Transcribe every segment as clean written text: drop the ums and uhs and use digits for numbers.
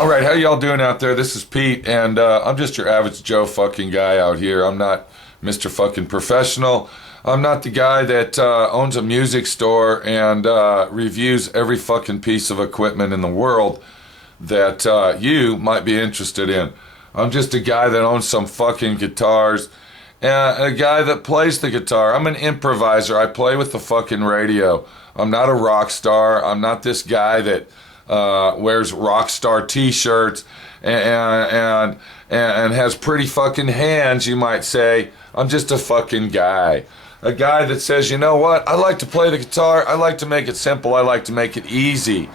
Alright, how y'all doing out there? This is Pete, and I'm just your average Joe fucking guy out here. I'm not Mr. fucking professional. I'm not the guy that owns a music store and reviews every fucking piece of equipment in the world that you might be interested in. I'm just a guy that owns some fucking guitars and a guy that plays the guitar. I'm an improviser. I play with the fucking radio. I'm not a rock star. I'm not this guy that wears rock star t-shirts and has pretty fucking hands, you might say. I'm just a fucking guy. A guy that says, you know what, I like to play the guitar, I like to make it simple, I like to make it easy.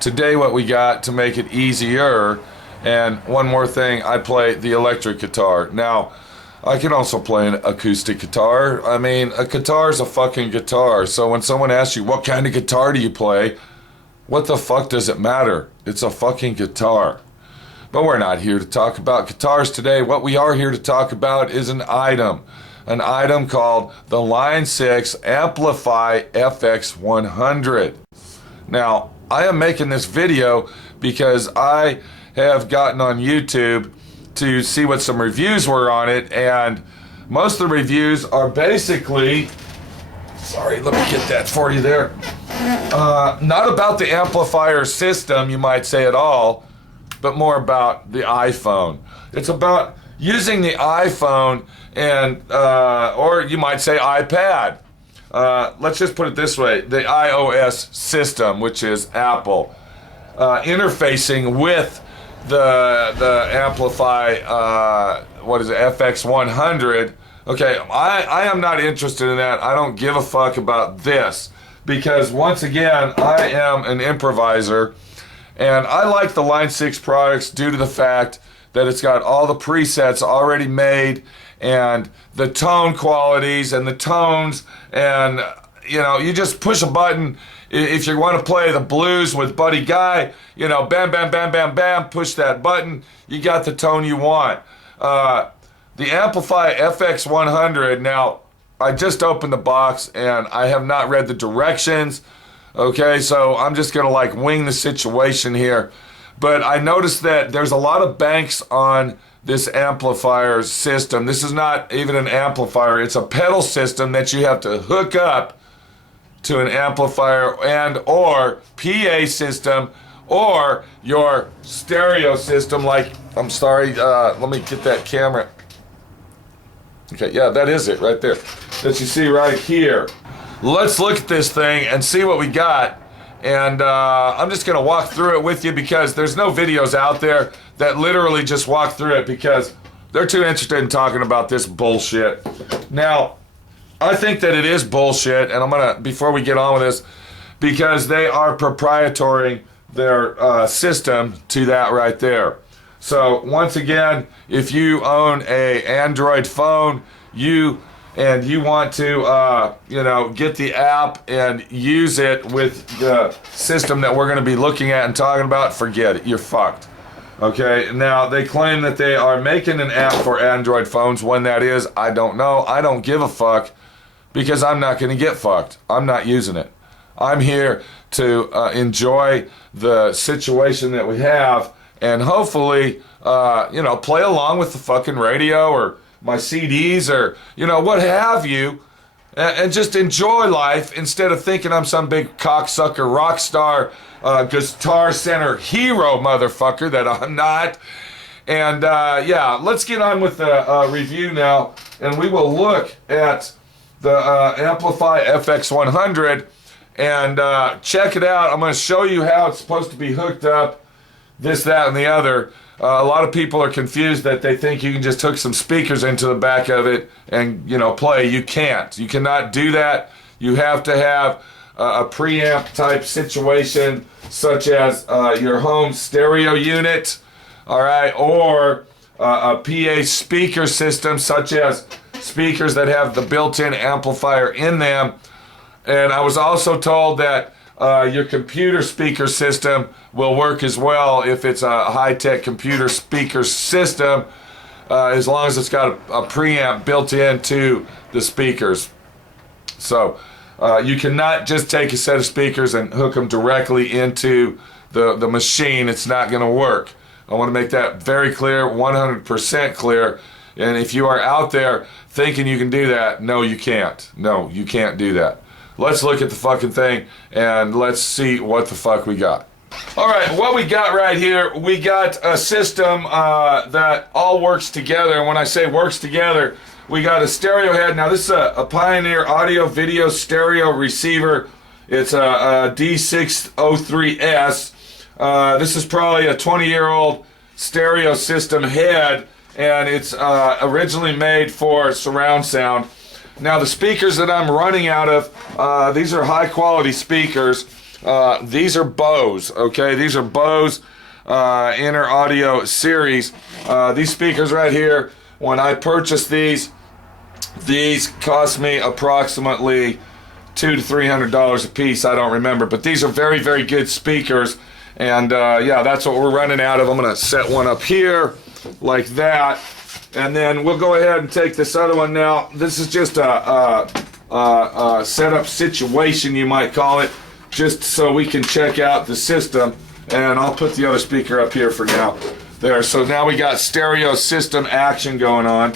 Today what we got to make it easier, and one more thing, I play the electric guitar. Now, I can also play an acoustic guitar. I mean, a guitar is a fucking guitar, so when someone asks you, what kind of guitar do you play? What the fuck does it matter? It's a fucking guitar. But we're not here to talk about guitars today. What we are here to talk about is an item called the Line 6 Amplifi FX100. Now, I am making this video because I have gotten on YouTube to see what some reviews were on it, and most of the reviews are basically, sorry, let me get that for you there, not about the amplifier system, you might say, at all, but more about the iPhone. It's about using the iPhone and, or you might say iPad. Let's just put it this way, the iOS system, which is Apple, interfacing with the Amplifi, FX100. Okay, I am not interested in that. I don't give a fuck about this, because once again, I am an improviser, and I like the Line 6 products due to the fact that it's got all the presets already made, and the tone qualities and the tones, and you know, you just push a button. If you want to play the blues with Buddy Guy, you know, bam, bam, bam, bam, bam, push that button, you got the tone you want. The Amplifi FX100, now, I just opened the box and I have not read the directions, okay, so I'm just going to like wing the situation here. But I noticed that there's a lot of banks on this amplifier system. This is not even an amplifier, it's a pedal system that you have to hook up to an amplifier and or PA system or your stereo system, like, I'm sorry, let me get that camera. Okay, yeah, that is it right there, that you see right here. Let's look at this thing and see what we got. And I'm just gonna walk through it with you because there's no videos out there that literally just walk through it because they're too interested in talking about this bullshit. Now, I think that it is bullshit, and I'm gonna, before we get on with this, because they are proprietary their system to that right there. So once again, if you own a Android phone, you want to you know, get the app and use it with the system that we're going to be looking at and talking about, forget it, you're fucked. Okay, now they claim that they are making an app for Android phones. When that is, I don't know. I don't give a fuck, because I'm not going to get fucked. I'm not using it. I'm here to enjoy the situation that we have and hopefully, you know, play along with the fucking radio or my CDs or, you know, what have you, and just enjoy life instead of thinking I'm some big cocksucker rock star guitar center hero motherfucker that I'm not. And yeah, let's get on with the review now, and we will look at the Amplifi FX100 and check it out. I'm going to show you how it's supposed to be hooked up, this, that, and the other. A lot of people are confused that they think you can just hook some speakers into the back of it and, you know, play. You can't. You cannot do that. You have to have a preamp type situation, such as your home stereo unit, all right, or a PA speaker system, such as speakers that have the built-in amplifier in them. And I was also told that your computer speaker system will work as well if it's a high-tech computer speaker system, as long as it's got a preamp built into the speakers. So you cannot just take a set of speakers and hook them directly into the machine. It's not going to work. I want to make that very clear, 100% clear. And if you are out there thinking you can do that, no, you can't. No, you can't do that. Let's look at the fucking thing and let's see what the fuck we got. All right, what we got right here, we got a system that all works together. And when I say works together, we got a stereo head. Now this is a Pioneer audio video stereo receiver. It's a D603S. This is probably a 20-year-old stereo system head, and it's originally made for surround sound. Now the speakers that I'm running out of, these are high quality speakers. These are Bose, okay? These are Bose Inner Audio Series. These speakers right here, when I purchased these cost me approximately $200 to $300 a piece. I don't remember, but these are very, very good speakers. And yeah, that's what we're running out of. I'm gonna set one up here like that, and then we'll go ahead and take this other one now. This is just a setup situation, you might call it, just so we can check out the system. And I'll put the other speaker up here for now. There, so now we got stereo system action going on.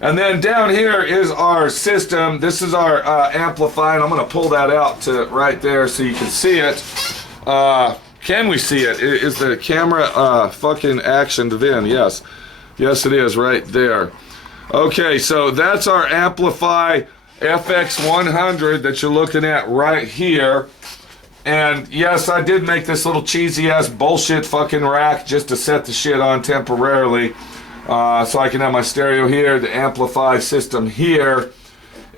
And then down here is our system. This is our amplifier, and I'm gonna pull that out to right there so you can see it. Can we see it? Is the camera fucking actioned then? Yes. Yes, it is right there. Okay, so that's our Amplifi FX100 that you're looking at right here. And yes, I did make this little cheesy ass bullshit fucking rack just to set the shit on temporarily. So I can have my stereo here, the Amplifi system here.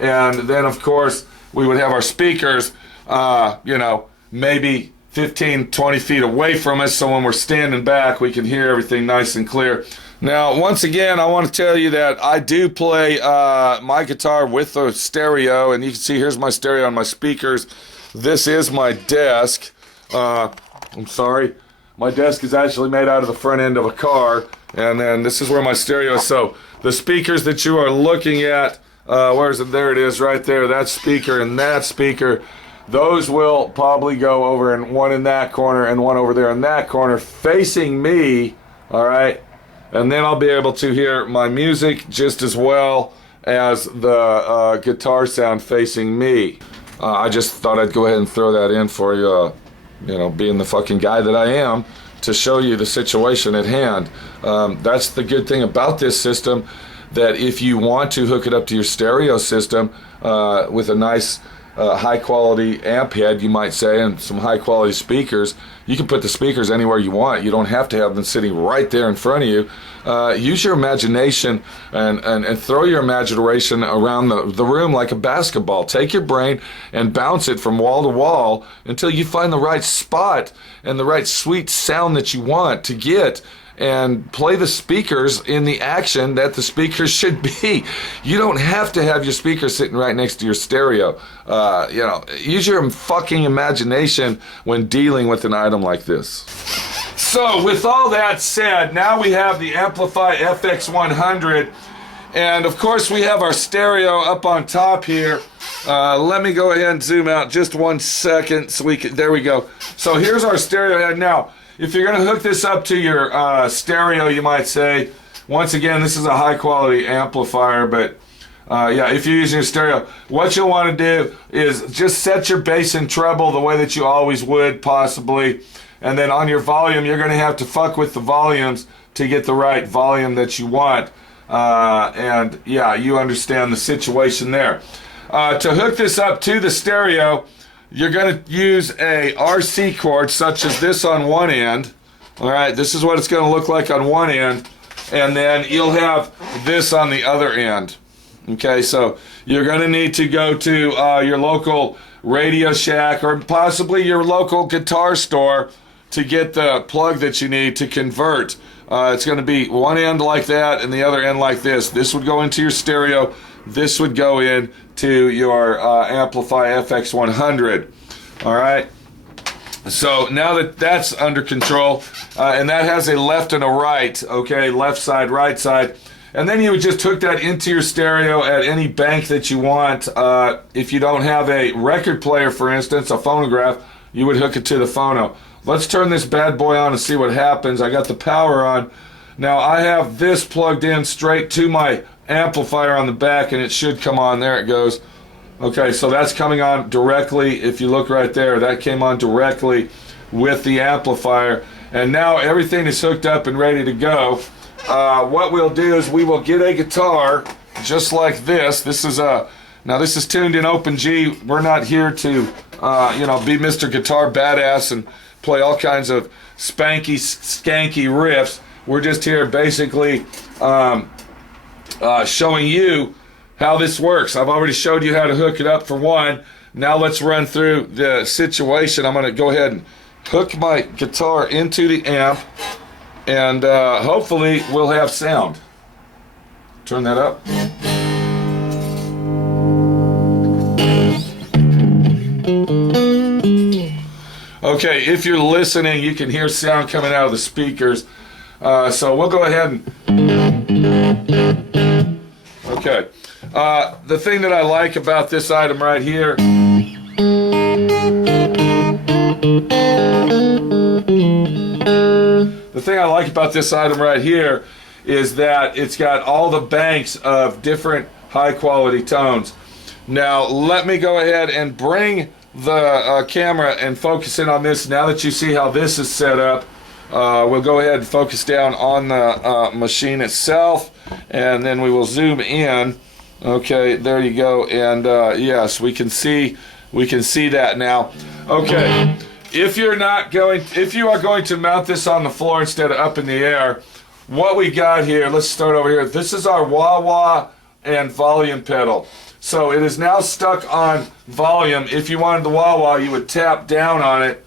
And then of course, we would have our speakers, you know, maybe 15, 20 feet away from us, so when we're standing back, we can hear everything nice and clear. Now, once again, I want to tell you that I do play my guitar with the stereo, and you can see here's my stereo on my speakers. This is my desk. I'm sorry. My desk is actually made out of the front end of a car, and then this is where my stereo is. So the speakers that you are looking at, where is it? There it is right there, that speaker and that speaker. Those will probably go over, and one in that corner and one over there in that corner facing me, all right? And then I'll be able to hear my music just as well as the guitar sound facing me. I just thought I'd go ahead and throw that in for you, you know, being the fucking guy that I am, to show you the situation at hand. That's the good thing about this system, that if you want to hook it up to your stereo system with a nice high quality amp head, you might say, and some high quality speakers, you can put the speakers anywhere you want. You don't have to have them sitting right there in front of you. Use your imagination and throw your imagination around the room like a basketball. Take your brain and bounce it from wall to wall until you find the right spot and the right sweet sound that you want to get, and play the speakers in the action that the speakers should be. You don't have to have your speaker sitting right next to your stereo. You know, use your fucking imagination when dealing with an item like this. So with all that said, now we have the Amplifi FX100, and of course we have our stereo up on top here. Let me go ahead and zoom out just 1 second so we can, there we go. So here's our stereo head. Now, if you're going to hook this up to your stereo, you might say, once again, this is a high quality amplifier, but yeah, if you're using a stereo, what you'll want to do is just set your bass and treble the way that you always would, possibly. And then on your volume, you're going to have to fuck with the volumes to get the right volume that you want. And yeah, you understand the situation there. To hook this up to the stereo, you're going to use a RC cord such as this on one end. All right, this is what it's going to look like on one end. And then you'll have this on the other end. Okay, so you're going to need to go to your local Radio Shack or possibly your local guitar store to get the plug that you need to convert. It's going to be one end like that and the other end like this. This would go into your stereo. This would go into your Amplifi FX100. All right. So now that that's under control, and that has a left and a right, okay, left side, right side, and then you would just hook that into your stereo at any bank that you want. If you don't have a record player, for instance, a phonograph, you would hook it to the phono. Let's turn this bad boy on and see what happens. I got the power on. Now I have this plugged in straight to my amplifier on the back, and it should come on. There it goes. Okay, so that's coming on directly. If you look right there, that came on directly with the amplifier. And now everything is hooked up and ready to go. What we'll do is we will get a guitar just like this. This is now this is tuned in open G. We're not here to, you know, be Mr. Guitar Badass and play all kinds of spanky, skanky riffs. We're just here basically showing you how this works. I've already showed you how to hook it up for one. Now let's run through the situation. I'm going to go ahead and hook my guitar into the amp, and hopefully we'll have sound. Turn that up. Okay, if you're listening, you can hear sound coming out of the speakers. So we'll go ahead and... Okay. The thing that I like about this item right here, is that it's got all the banks of different high quality tones. Now let me go ahead and bring the camera and focus in on this. Now that you see how this is set up, we'll go ahead and focus down on the machine itself, and then we will zoom in. Okay, there you go, and yes, we can see that now. Okay, if you are going to mount this on the floor instead of up in the air, what we got here, let's start over here. This is our wah-wah and volume pedal. So it is now stuck on volume. If you wanted the wah-wah, you would tap down on it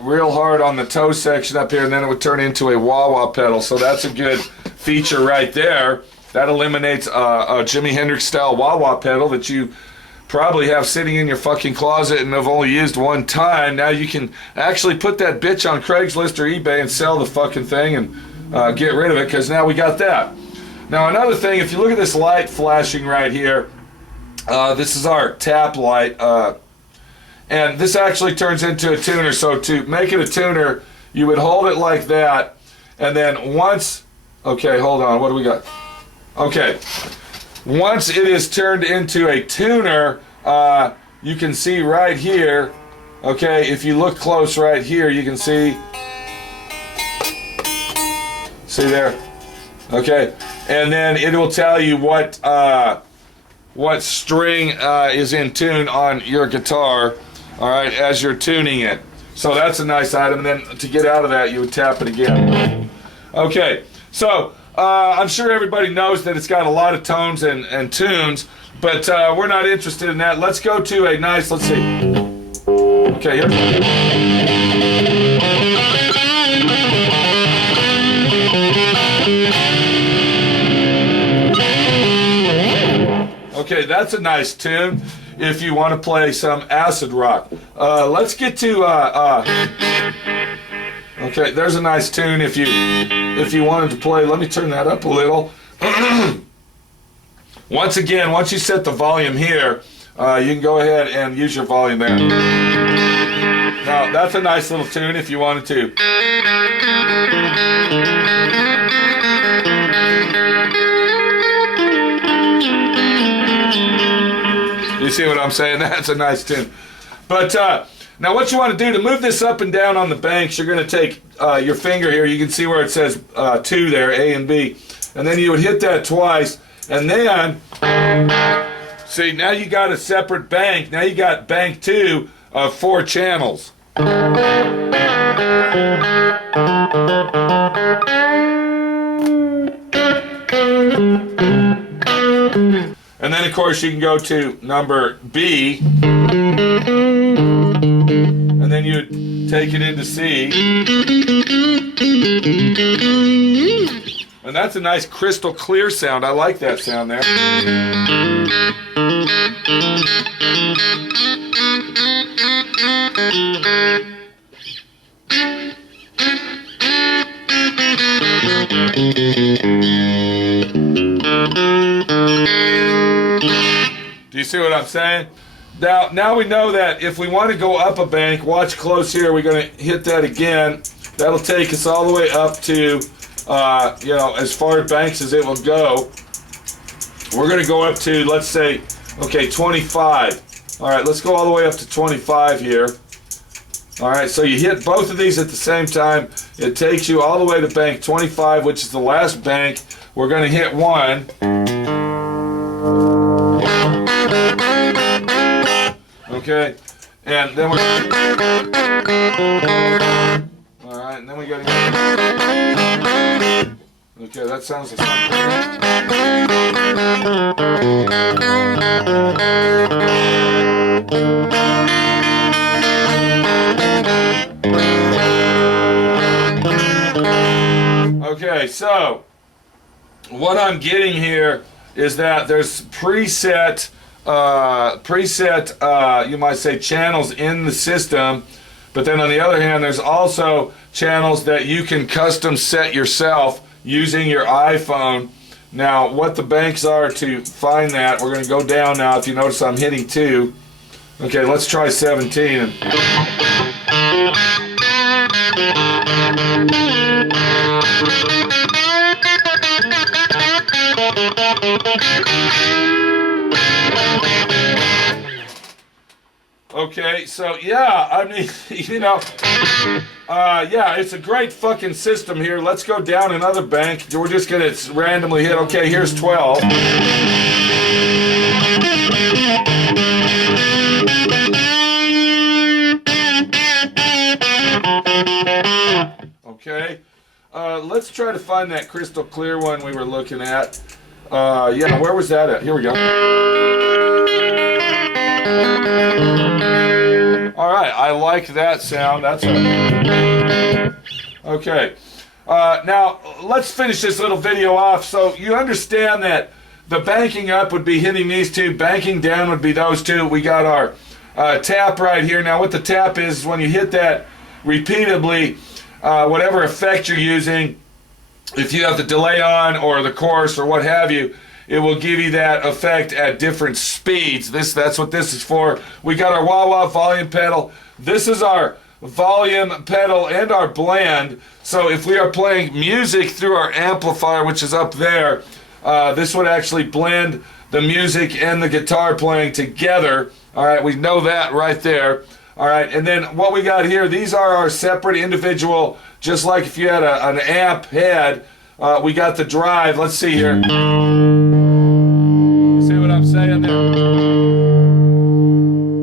real hard on the toe section up here, and then it would turn into a wah-wah pedal. So that's a good feature right there. That eliminates a Jimi Hendrix style wah-wah pedal that you probably have sitting in your fucking closet and have only used one time. Now you can actually put that bitch on Craigslist or eBay and sell the fucking thing and get rid of it, because now we got that. Now another thing, if you look at this light flashing right here, this is our tap light, and this actually turns into a tuner. So to make it a tuner, you would hold it like that, and then once, okay, hold on, what do we got? Okay, once it is turned into a tuner, you can see right here, okay, if you look close right here, you can see there, okay, and then it will tell you what string is in tune on your guitar, all right, as you're tuning it. So that's a nice item. And then to get out of that, you would tap it again. Okay, so I'm sure everybody knows that it's got a lot of tones and tunes, but we're not interested in that. Let's go to a nice, let's see. Okay, okay, that's a nice tune if you want to play some acid rock. Let's get to okay, there's a nice tune if you wanted to play. Let me turn that up a little. Once again, once you set the volume here, you can go ahead and use your volume there. Now that's a nice little tune if you wanted to. You see what I'm saying? That's a nice tune. But now what you want to do to move this up and down on the banks, you're going to take your finger here. You can see where it says 2 there, A and B. And then you would hit that twice. And then, see, now you got a separate bank. Now you got bank 2 of 4 channels. And then, of course, you can go to number B. And then you take it into C. And that's a nice crystal clear sound. I like that sound there. Do you see what I'm saying? Now we know that if we want to go up a bank, watch close here, we're going to hit that again. That'll take us all the way up to, you know, as far banks as it will go. We're going to go up to, let's say, okay, 25. All right, let's go all the way up to 25 here. All right, so you hit both of these at the same time. It takes you all the way to bank 25, which is the last bank. We're going to hit one. Okay, and then we're... All right, and then we got to... Okay, that sounds like Okay, so what I'm getting here is that there's preset, you might say, channels in the system, but then on the other hand, there's also channels that you can custom set yourself using your iPhone. Now, what the banks are to find that, we're going to go down now. If you notice, I'm hitting 2. Okay, let's try 17. Okay, so yeah, I mean, you know, yeah, it's a great fucking system here. Let's go down another bank. We're just gonna randomly hit. Okay, here's 12. Okay, let's try to find that crystal clear one we were looking at. Yeah, where was that at? Here we go. All right, I like that sound. That's a... Okay. Now, let's finish this little video off. So you understand that the banking up would be hitting these two, banking down would be those two. We got our tap right here. Now, what the tap is when you hit that repeatedly, whatever effect you're using, if you have the delay on or the chorus or what have you, it will give you that effect at different speeds. That's what this is for. We got our wah-wah volume pedal. This is our volume pedal and our blend. So if we are playing music through our amplifier, which is up there, this would actually blend the music and the guitar playing together. All right, we know that right there. All right, and then what we got here, these are our separate individual, just like if you had an amp head, we got the drive. Let's see here. See what I'm saying there?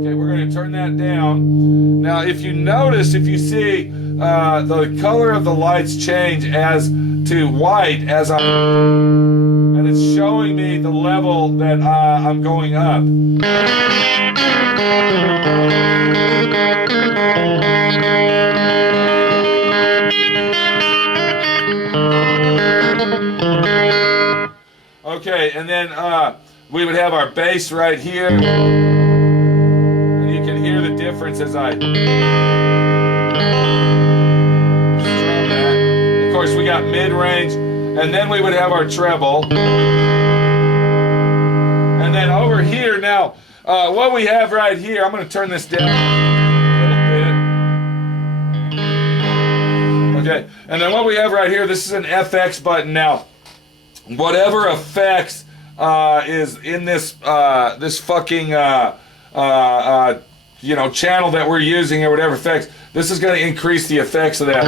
Okay, we're going to turn that down. Now, if you notice, if you see the color of the lights change as to white as and it's showing me the level that I'm going up. Okay, and then we would have our bass right here. And you can hear the difference as I strum that. Of course, we got mid-range, and then we would have our treble. And then over here, now, what we have right here, I'm going to turn this down a little bit. Okay, and then what we have right here, this is an FX button. Now, whatever effects is in this this fucking you know, channel that we're using, or whatever effects, this is going to increase the effects of that.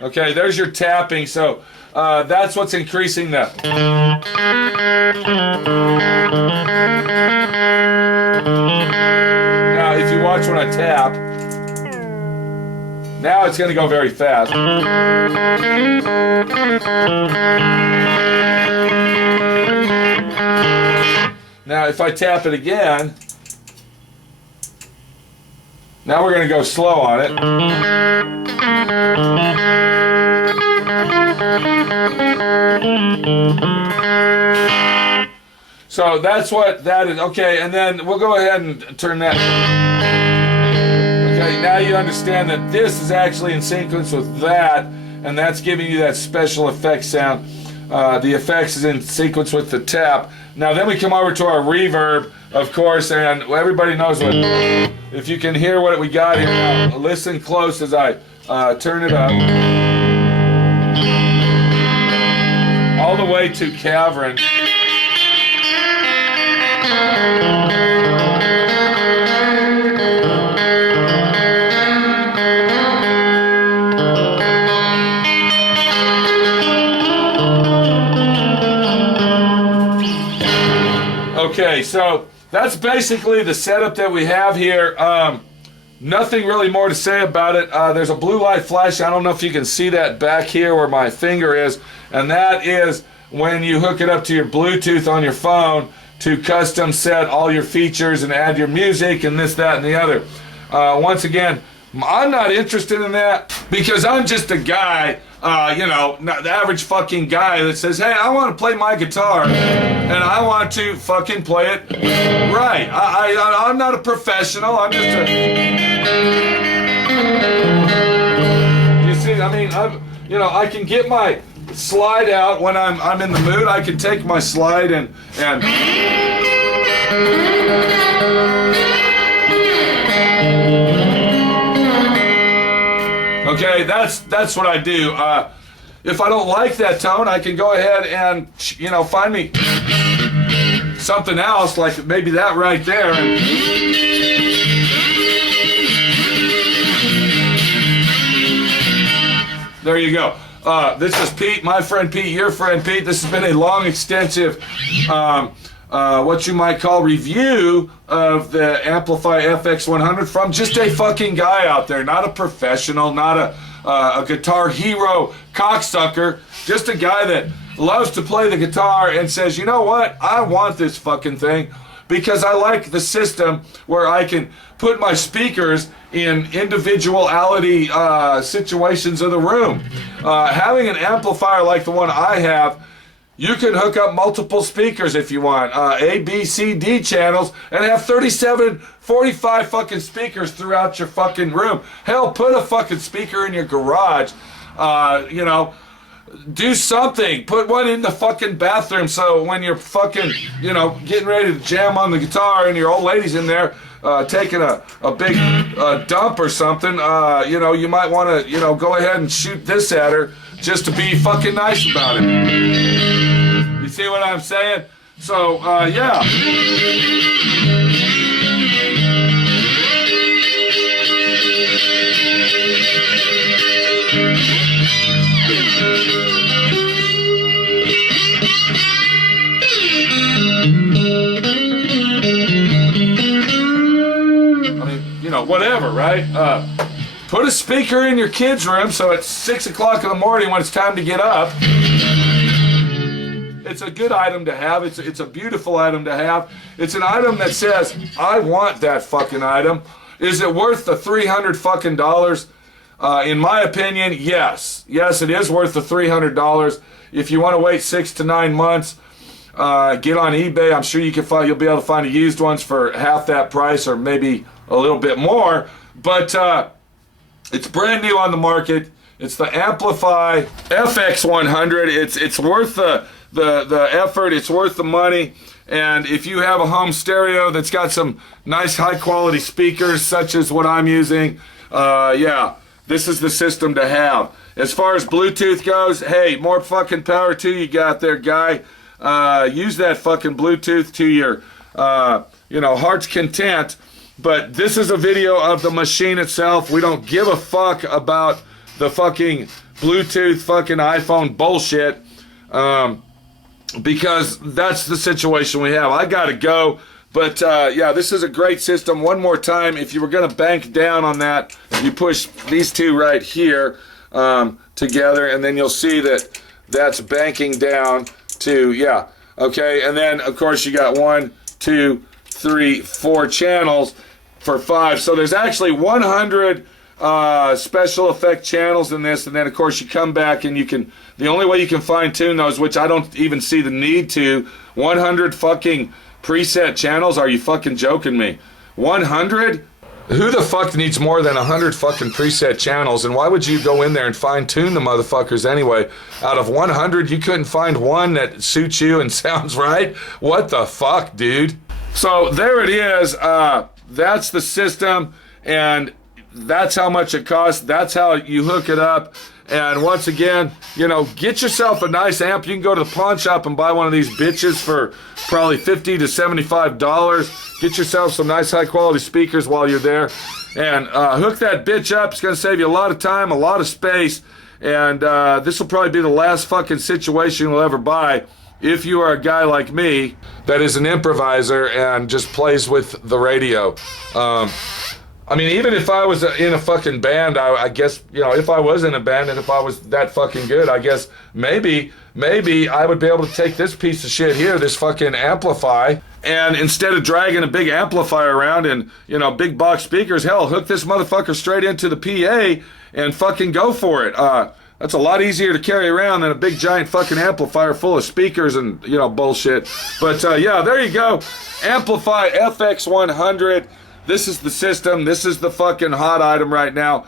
Okay, there's your tapping. So that's what's increasing the. Now, if you watch when I tap. Now it's going to go very fast. Now if I tap it again, now we're going to go slow on it. So that's what that is. Okay, and then we'll go ahead and turn that. Okay, now you understand that this is actually in sequence with that, and that's giving you that special effect sound. The effects is in sequence with the tap. Now then we come over to our reverb, of course, and everybody knows what. If you can hear what we got here now, listen close as I turn it up. All the way to cavern. Okay, so that's basically the setup that we have here. Nothing really more to say about it. There's a blue light flash. I don't know if you can see that back here where my finger is, and that is when you hook it up to your Bluetooth on your phone to custom set all your features and add your music and this, that, and the other. Once again, I'm not interested in that because I'm just a guy, you know, not the average fucking guy that says, hey, I want to play my guitar and I want to fucking play it right. I'm not a professional. I'm just a... You see, I mean, you know, I can get my slide out when I'm in the mood. I can take my slide and okay, that's what I do. If I don't like that tone, I can go ahead and, you know, find me something else, like maybe that right there. And there you go. This is Pete, my friend Pete, your friend Pete. This has been a long, extensive, what you might call review of the Amplifi FX100 from just a fucking guy out there, not a professional, not a guitar hero cocksucker, just a guy that loves to play the guitar and says, you know what, I want this fucking thing because I like the system where I can put my speakers in individuality situations of the room. Having an amplifier like the one I have, you can hook up multiple speakers if you want, A, B, C, D channels, and have 37, 45 fucking speakers throughout your fucking room. Hell, put a fucking speaker in your garage, you know, do something. Put one in the fucking bathroom so when you're fucking, you know, getting ready to jam on the guitar and your old lady's in there taking a big dump or something, you know, you might want to, you know, go ahead and shoot this at her just to be fucking nice about it. You see what I'm saying? So, yeah. I mean, you know, whatever, right? Put a speaker in your kid's room so it's 6 o'clock in the morning when it's time to get up. It's a good item to have. It's a beautiful item to have. It's an item that says, I want that fucking item. Is it worth the $300 fucking dollars? In my opinion, yes. Yes, it is worth the $300. If you want to wait 6 to 9 months, get on eBay. I'm sure you can find. You'll be able to find used ones for half that price or maybe a little bit more. But it's brand new on the market. It's the Amplifi FX100. It's worth the effort. It's worth the money. And if you have a home stereo that's got some nice high quality speakers such as what I'm using, yeah, this is the system to have. As far as Bluetooth goes, hey, more fucking power to you got there, guy. Use that fucking Bluetooth to your, you know, heart's content. But this is a video of the machine itself. We don't give a fuck about the fucking Bluetooth fucking iPhone bullshit. Because that's the situation we have. I gotta go. But yeah, this is a great system. One more time, if you were gonna bank down on that, you push these two right here together, and then you'll see that that's banking down to, yeah, okay. And then of course you got 1, 2, 3, 4 channels for 5. So there's actually 100 special effect channels in this, and then of course you come back and you can, the only way you can fine tune those, which I don't even see the need to, 100 fucking preset channels. Are you fucking joking me? 100? Who the fuck needs more than 100 fucking preset channels, and why would you go in there and fine tune the motherfuckers anyway? Out of 100 you couldn't find one that suits you and sounds right? What the fuck, dude? So there it is. That's the system, and that's how much it costs. That's how you hook it up. And once again, you know, get yourself a nice amp. You can go to the pawn shop and buy one of these bitches for probably $50 to $75. Get yourself some nice high quality speakers while you're there, and hook that bitch up. It's going to save you a lot of time, a lot of space, and this will probably be the last fucking situation you'll ever buy if you are a guy like me that is an improviser and just plays with the radio. I mean, even if I was in a fucking band, I guess, you know, if I was in a band and if I was that fucking good, I guess maybe I would be able to take this piece of shit here, this fucking Amplifi, and instead of dragging a big amplifier around and, you know, big box speakers, hell, hook this motherfucker straight into the PA and fucking go for it. That's a lot easier to carry around than a big giant fucking amplifier full of speakers and, you know, bullshit. But yeah, there you go. Amplifi FX100. This is the system. This is the fucking hot item right now.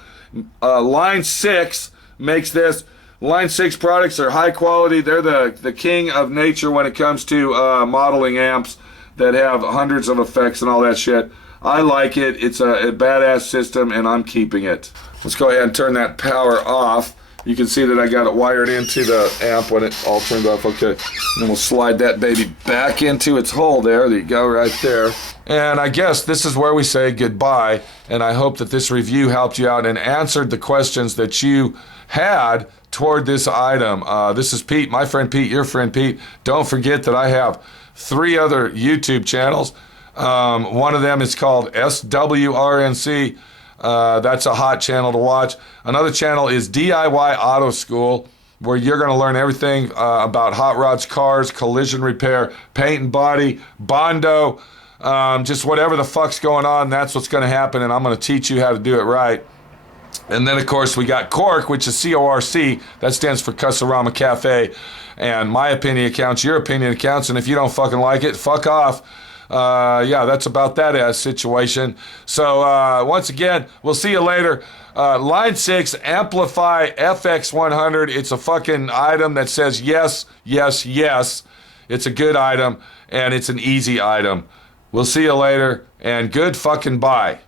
Line 6 makes this. Line 6 products are high quality. They're the king of nature when it comes to modeling amps that have hundreds of effects and all that shit. I like it. It's a badass system, and I'm keeping it. Let's go ahead and turn that power off. You can see that I got it wired into the amp when it all turned off. Okay, and then we'll slide that baby back into its hole there. There you go, right there. And I guess this is where we say goodbye, and I hope that this review helped you out and answered the questions that you had toward this item. This is Pete, my friend Pete, your friend Pete. Don't forget that I have 3 other YouTube channels. One of them is called SWRNC. That's a hot channel to watch. Another channel is D.I.Y. Auto School, where you're going to learn everything about hot rods, cars, collision repair, paint and body, Bondo, just whatever the fuck's going on, that's what's going to happen, and I'm going to teach you how to do it right. And then, of course, we got CORC, which is C-O-R-C. That stands for Cusorama Cafe. And my opinion counts, your opinion counts, and if you don't fucking like it, fuck off. Yeah, that's about that situation. So once again, we'll see you later. Line 6 Amplifi FX100. It's a fucking item that says yes, yes, yes. It's a good item, and it's an easy item. We'll see you later, and good fucking bye.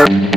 Oh,